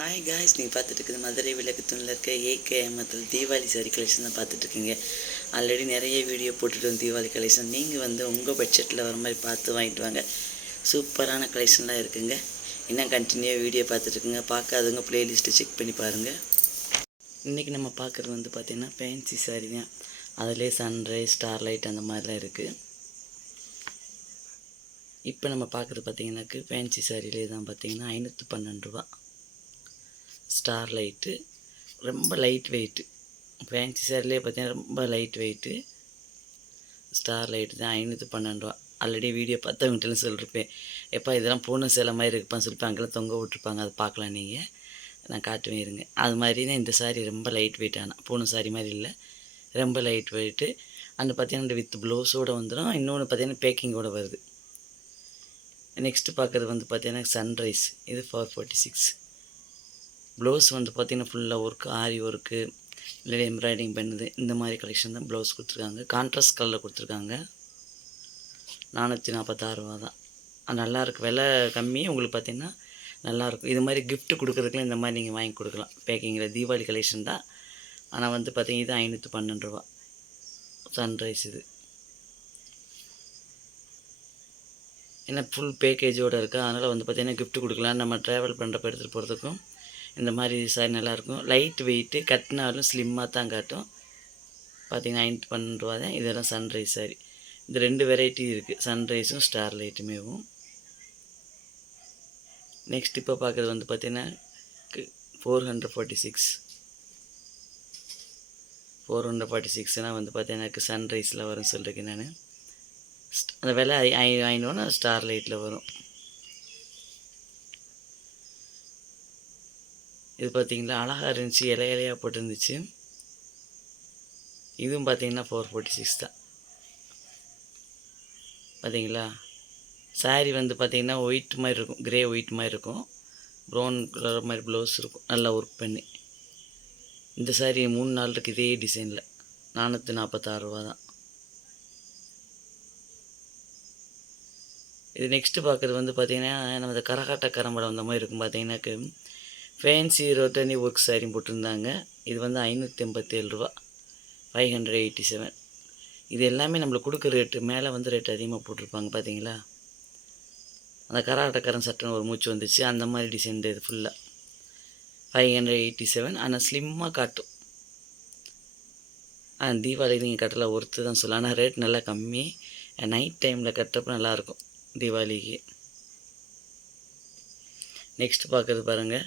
Hi guys நீங்கள் பார்த்துட்டு இருக்குது மதுரை விளக்குத்தூணில் இருக்க ஏகேஎம்எத்தில் தீபாவளி சாரி கலெக்ஷன் தான் பார்த்துட்ருக்கீங்க ஆல்ரெடி நிறைய வீடியோ போட்டுட்டோம் தீபாவளி கலெக்ஷன் நீங்கள் வந்து உங்கள் பட்ஜெட்டில் வர மாதிரி பார்த்து வாங்கிட்டு வாங்க. சூப்பரான கலெக்ஷன்லாம் இருக்குங்க. இன்னும் கண்டினியூவாக வீடியோ பார்த்துட்ருக்குங்க பார்க்காதவங்க ப்ளேலிஸ்ட்டை செக் பண்ணி பாருங்கள் இன்றைக்கி நம்ம பார்க்குறது வந்து பார்த்திங்கன்னா ஃபேன்சி சாரி தான். அதிலே சன்ரைஸ் ஸ்டார்லைட் அந்த மாதிரிலாம் இருக்குது இப்போ நம்ம பார்க்குறது பார்த்தீங்கன்னாக்கு ஃபேன்சி சாரிலே தான் பார்த்தீங்கன்னா ஐநூற்றி பன்னெண்டு ரூபா. ஸ்டார் லைட்டு ரொம்ப லைட் வெயிட்டு. ஃபேன்சி சாரிலே பார்த்தீங்கன்னா ரொம்ப லைட் வெயிட்டு. ஸ்டார் லைட்டு தான் ஐநூற்றி பன்னெண்டு ரூபா. ஆல்ரெடி வீடியோ பார்த்தவங்கிட்டலாம் சொல்லியிருப்பேன் எப்போ இதெல்லாம் பூனை சேலை மாதிரி இருக்குப்பான்னு சொல்லிப்பேன் அங்கெல்லாம் தொங்க விட்ருப்பாங்க அதை பார்க்கலாம் நீங்கள் நான் காட்டுவேன் இருங்க. அது மாதிரி தான் இந்த சாரி ரொம்ப லைட் வெயிட் ஆனால் பூனை சாரி மாதிரி இல்லை. ரொம்ப லைட் வெயிட்டு. அந்த பார்த்தீங்கன்னா வித் ப்ளவுஸோடு வந்துடும். இன்னொன்று பார்த்தீங்கன்னா பேக்கிங்கோடு வருது. நெக்ஸ்ட்டு பார்க்குறது வந்து பார்த்தீங்கன்னா சன்ரைஸ் இது ஃபோர் ஃபார்ட்டி சிக்ஸ் ப்ளவுஸ் வந்து பார்த்திங்கன்னா ஃபுல்லாக ஒர்க்கு ஆரி ஒர்க்கு இல்லை எம்ப்ராய்டிங் பண்ணுது இந்த மாதிரி கலெக்ஷன் தான் ப்ளவுஸ் கொடுத்துருக்காங்க. கான்ட்ராஸ்ட் கலரில் கொடுத்துருக்காங்க. நானூற்றி நாற்பத்தாறு ரூபா தான். அது நல்லாயிருக்கு விலை கம்மி. உங்களுக்கு பார்த்திங்கன்னா நல்லாயிருக்கும் இது மாதிரி கிஃப்ட்டு கொடுக்குறதுக்குலாம் இந்த மாதிரி நீங்கள் வாங்கி கொடுக்கலாம். பேக்கிங்கில் தீபாவளி கலெக்ஷன் தான். ஆனால் வந்து பார்த்தீங்கன்னா இது ஐநூற்றி பன்னெண்டு ரூபா. சன்ரைஸ் இது. ஏன்னா ஃபுல் பேக்கேஜோடு இருக்குது அதனால் வந்து பார்த்திங்கன்னா கிஃப்ட்டு கொடுக்கலாம். நம்ம ட்ராவல் பண்ணுறப்ப எடுத்துகிட்டு போகிறதுக்கும் இந்த மாதிரி சாரி நல்லாயிருக்கும். லைட் வெயிட்டு கட்டினாலும் ஸ்லிம்மாக தான் காட்டும். பார்த்தீங்கன்னா ஐநூற்றி பன்னெண்டு ரூபா தான். இதெல்லாம் சன்ரைஸ் சாரி. இந்த ரெண்டு வெரைட்டி இருக்குது சன்ரைஸும் ஸ்டார் லைட்டுமேவும் நெக்ஸ்ட் இப்போ பார்க்குறது வந்து பார்த்திங்கன்னா four hundred forty six four hundred forty சிக்ஸ்னால் வந்து பார்த்தீங்கன்னா சன்ரைஸில் வரும் சொல்லியிருக்கேன் நான் அந்த விலை ஐ ஐநூறுனா ஸ்டார் லைட்டில் வரும். இது பார்த்தீங்களா அழகாக இருந்துச்சு. இலை இலையாக போட்டிருந்துச்சு. இதுவும் பார்த்தீங்கன்னா ஃபோர் ஃபோர்ட்டி சிக்ஸ் தான். பார்த்தீங்களா சாரீ வந்து பார்த்திங்கன்னா ஒயிட் மாதிரி இருக்கும். க்ரே ஒயிட் மாதிரி இருக்கும். ப்ரௌன் கலர் மாதிரி ப்ளவுஸ் இருக்கும். நல்லா ஒர்க் பண்ணி. இந்த சாரீ மூணு நாள் இருக்குது இதே டிசைனில் நானூற்றி நாற்பத்தாறு ரூபா தான். இது நெக்ஸ்ட்டு பார்க்குறது வந்து பார்த்திங்கன்னா நம்ம இந்த கரகாட்ட கரம்படம் அந்த மாதிரி இருக்கும் பார்த்திங்கன்னாக்கு ஃபேன்சி ரோட்டனி ஒர்க் சாரி போட்டிருந்தாங்க. இது வந்து ஐநூற்றி எண்பத்தேழு ரூபா. ஃபைவ் ஹண்ட்ரட் எயிட்டி செவன் இது எல்லாமே நம்மளுக்கு கொடுக்குற ரேட்டு மேலே வந்து ரேட் அதிகமாக போட்டிருப்பாங்க பார்த்தீங்களா அந்த கராட்டக்காரன் சட்டம் ஒரு மூச்சு வந்துச்சு. அந்த மாதிரி டிசைன் இது ஃபுல்லாக ஃபைவ் ஹண்ட்ரட் எயிட்டி செவன் ஆனால் ஸ்லிம்மாக காட்டும். ஆ தீபாவளிக்கு நீங்கள் கட்டலாம் ஒருத்து தான் சொல்லலாம். ஆனால் ரேட் நல்லா கம்மி. நைட் டைமில் கட்டுறப்ப நல்லாயிருக்கும் தீபாவளிக்கு. நெக்ஸ்ட் பார்க்குறது பாருங்கள்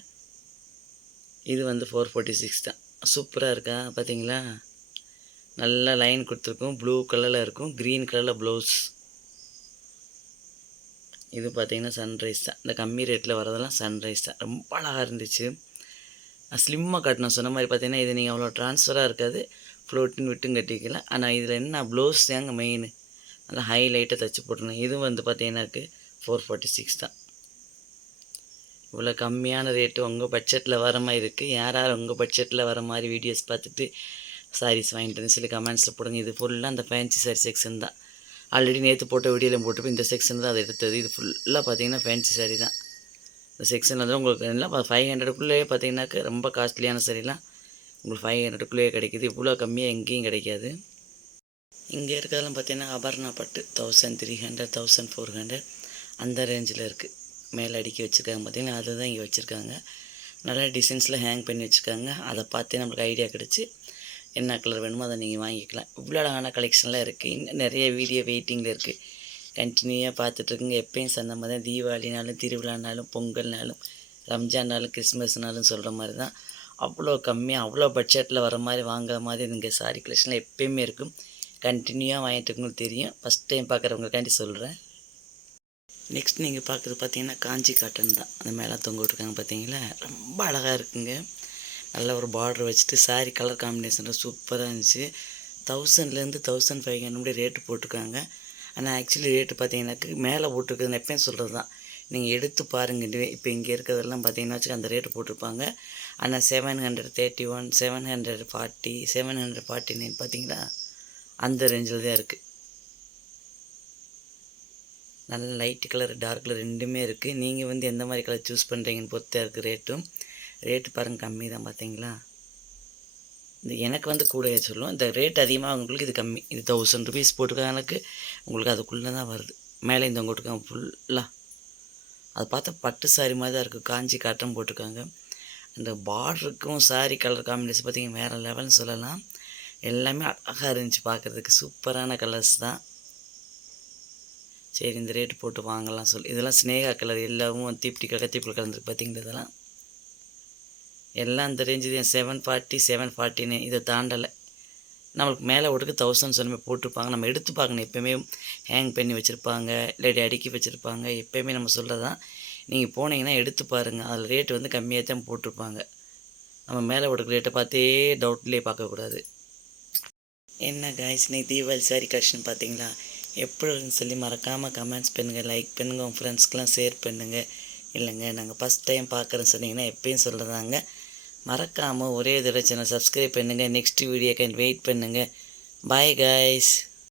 இது வந்து ஃபோர் ஃபோர்ட்டி சிக்ஸ் தான். சூப்பராக இருக்கா பார்த்தீங்களா நல்லா லைன் கொடுத்துருக்கும். ப்ளூ கலரில் இருக்கும். க்ரீன் கலரில் ப்ளவுஸ் இது பார்த்தீங்கன்னா சன்ரைஸ் தான். இந்த கம்மி ரேட்டில் வரதெல்லாம் சன்ரைஸ் தான். ரொம்ப அழகாக இருந்துச்சு. ஸ்லிம்மாக கட்டணும் சொன்ன மாதிரி பார்த்தீங்கன்னா இது நீங்கள் அவ்வளோ ட்ரான்ஸ்ஃபராக இருக்காது. ஃப்ளோட்டின் விட்டும் கட்டிக்கலாம். ஆனால் இதில் என்ன ப்ளவுஸ் தாங்க மெயின் நல்லா ஹைலைட்டாக தைச்சி போட்டுருந்தேன். இதுவும் வந்து பார்த்தீங்கன்னாக்கு ஃபோர் ஃபார்ட்டி சிக்ஸ் தான். இவ்வளோ கம்மியான ரேட்டு உங்கள் பட்ஜெட்டில் வர மாதிரி இருக்குது யார் யார் உங்கள் பட்ஜெட்டில் வர மாதிரி வீடியோஸ் பார்த்துட்டு சாரீஸ் வாங்கிட்டு சொல்லி கமெண்ட்ஸில் போடுங்க. இது ஃபுல்லாக அந்த ஃபேன்சி சாரி செக்ஷன் தான். ஆல்ரெடி நேற்று போட்ட வீடியோவில் போட்டுப்போ இந்த செக்ஷன் தான் அதை எடுத்தது. இது ஃபுல்லாக பார்த்தீங்கன்னா ஃபேன்சி சாரி தான். இந்த செக்ஷனில் வந்து உங்களுக்கு எல்லாம் ஃபைவ் ஹண்ட்ரடுக்குள்ளேயே பார்த்தீங்கன்னாக்க ரொம்ப காஸ்ட்லியான சாரிலாம் உங்களுக்கு ஃபைவ் ஹண்ட்ரடுக்குள்ளேயே கிடைக்கிது. இவ்வளோ கம்மியாக எங்கேயும் கிடைக்காது. இங்கே இருக்கிறதெல்லாம் பார்த்தீங்கன்னா அபர்ணா பட்டு thousand three hundred thousand four hundred அந்த ரேஞ்சில் இருக்குது மேலே அடுக்கி வச்சுருக்காங்க பார்த்தீங்கன்னா அதுதான் இங்கே வச்சுருக்காங்க. நிறைய டிசைன்ஸில் ஹேங் பண்ணி வச்சுருக்காங்க. அதை பார்த்தே நம்மளுக்கு ஐடியா கிடச்சி என்ன கலர் வேணுமோ அதை நீங்கள் வாங்கிக்கலாம். இவ்வளோ அழகான கலெக்ஷன்லாம் இருக்குது இன்னும் நிறைய வீடியோ வெயிட்டிங்கில் இருக்குது கண்டினியூவாக பார்த்துட்ருக்குங்க எப்பயும் சொன்ன மாதிரி தான் தீபாவளினாலும் திருவிழானாலும் பொங்கல்னாலும் ரம்ஜான்னாலும் கிறிஸ்மஸ்னாலும் சொல்கிற மாதிரி தான். அவ்வளோ கம்மியாக அவ்வளோ பட்ஜெட்டில் வர மாதிரி வாங்குற மாதிரி இங்கே சாரி கலெக்ஷனில் எப்பயுமே இருக்கும். கண்டினியூவாக வாங்கிட்டு இருக்குன்னு தெரியும். ஃபஸ்ட் டைம் பார்க்குறவங்களுக்காண்டி சொல்கிறேன் நெக்ஸ்ட் நீங்கள் பார்க்குறது பார்த்தீங்கன்னா காஞ்சி காட்டன் தான். அந்த மேலே தொங்க விட்ருக்காங்க பார்த்தீங்களா ரொம்ப அழகாக இருக்குங்க. நல்ல ஒரு பார்டர் வச்சுட்டு saree கலர் காம்பினேஷனில் சூப்பராக இருந்துச்சு. தௌசண்ட்லேருந்து தௌசண்ட் ஃபைவ் ஹண்ட்ரட் ரேட்டு போட்டிருக்காங்க. ஆனால் ஆக்சுவலி ரேட்டு பார்த்தீங்கன்னாக்கு மேலே போட்டிருக்குது நான் எப்பயும் சொல்கிறது தான் நீங்கள் எடுத்து பாருங்க. இப்போ இங்கே இருக்கிறதெல்லாம் பார்த்தீங்கன்னா வச்சுக்க அந்த ரேட்டு போட்டிருப்பாங்க. ஆனால் seven hundred thirty one seven hundred forty seven hundred forty nine பார்த்தீங்கன்னா அந்த ரேஞ்சில் தான் இருக்குது நல்ல லைட் கலர் டார்க் கலர் ரெண்டுமே இருக்குது நீங்கள் வந்து எந்த மாதிரி கலர் சூஸ் பண்ணுறீங்கன்னு பொறுத்தா இருக்குது ரேட்டும் ரேட்டு பாருங்கள் கம்மி தான் பார்த்தீங்களா இந்த எனக்கு வந்து கூட சொல்லும். இந்த ரேட் அதிகமாக உங்களுக்கு இது கம்மி. இது தௌசண்ட் ருபீஸ் போட்டுருக்காங்களுக்கு உங்களுக்கு அதுக்குள்ளே தான் வருது. மேலே இந்த போட்டிருக்காங்க ஃபுல்லாக அது பார்த்தா பட்டு சாரி மாதிரி தான் இருக்குது காஞ்சி காட்டன் போட்டிருக்காங்க. அந்த பார்டருக்கும் சாரி கலர் காம்பினேஷன் பார்த்தீங்கன்னா வேறு லெவல்னு சொல்லலாம். எல்லாமே அழகாக இருந்துச்சு பார்க்குறதுக்கு சூப்பரான கலர்ஸ் தான். சரி இந்த ரேட்டு போட்டு வாங்கலாம் சொல்லி. இதெல்லாம் ஸ்னேகா கலர் எல்லாமும் தீப்டி கலர் தீப்டி கலந்துருக்கு பார்த்தீங்களா இதெல்லாம்? எல்லாம் இந்த ரேஞ்சு தான். செவன் ஃபார்ட்டி செவன் ஃபார்ட்டின்னு இதை தாண்டலை. நம்மளுக்கு மேலே ஒடுக்கு தௌசண்ட் சொன்னமே போட்டிருப்பாங்க. நம்ம எடுத்து பார்க்கணும். எப்போயுமே ஹேங் பண்ணி வச்சுருப்பாங்க இல்லாட்டி அடுக்கி வச்சுருப்பாங்க. எப்போயுமே நம்ம சொல்லதான் நீங்கள் போனீங்கன்னா எடுத்து பாருங்கள் அதில் ரேட்டு வந்து கம்மியாக தான் போட்டிருப்பாங்க. நம்ம மேலே ஒடுக்கு ரேட்டை பார்த்தே டவுட்லேயே பார்க்கக்கூடாது. என்ன காய்ஸ் நீ தீபாவளி சாரி கலெக்ஷன் பார்த்தீங்களா எப்படி சொல்லி மறக்காமல் கமெண்ட்ஸ் பண்ணுங்கள் லைக் பண்ணுங்கள் உங்கள் ஃப்ரெண்ட்ஸ்க்கெலாம் ஷேர் பண்ணுங்கள் இல்லைங்க நாங்கள் ஃபஸ்ட் டைம் பார்க்குறேன்னு சொன்னீங்கன்னா எப்பயும் சொல்கிறதாங்க மறக்காமல் ஒரே தடவை சேனல் சப்ஸ்கிரைப் பண்ணுங்கள் நெக்ஸ்ட் வீடியோக்கு வெயிட் பண்ணுங்கள் பாய் காய்ஸ்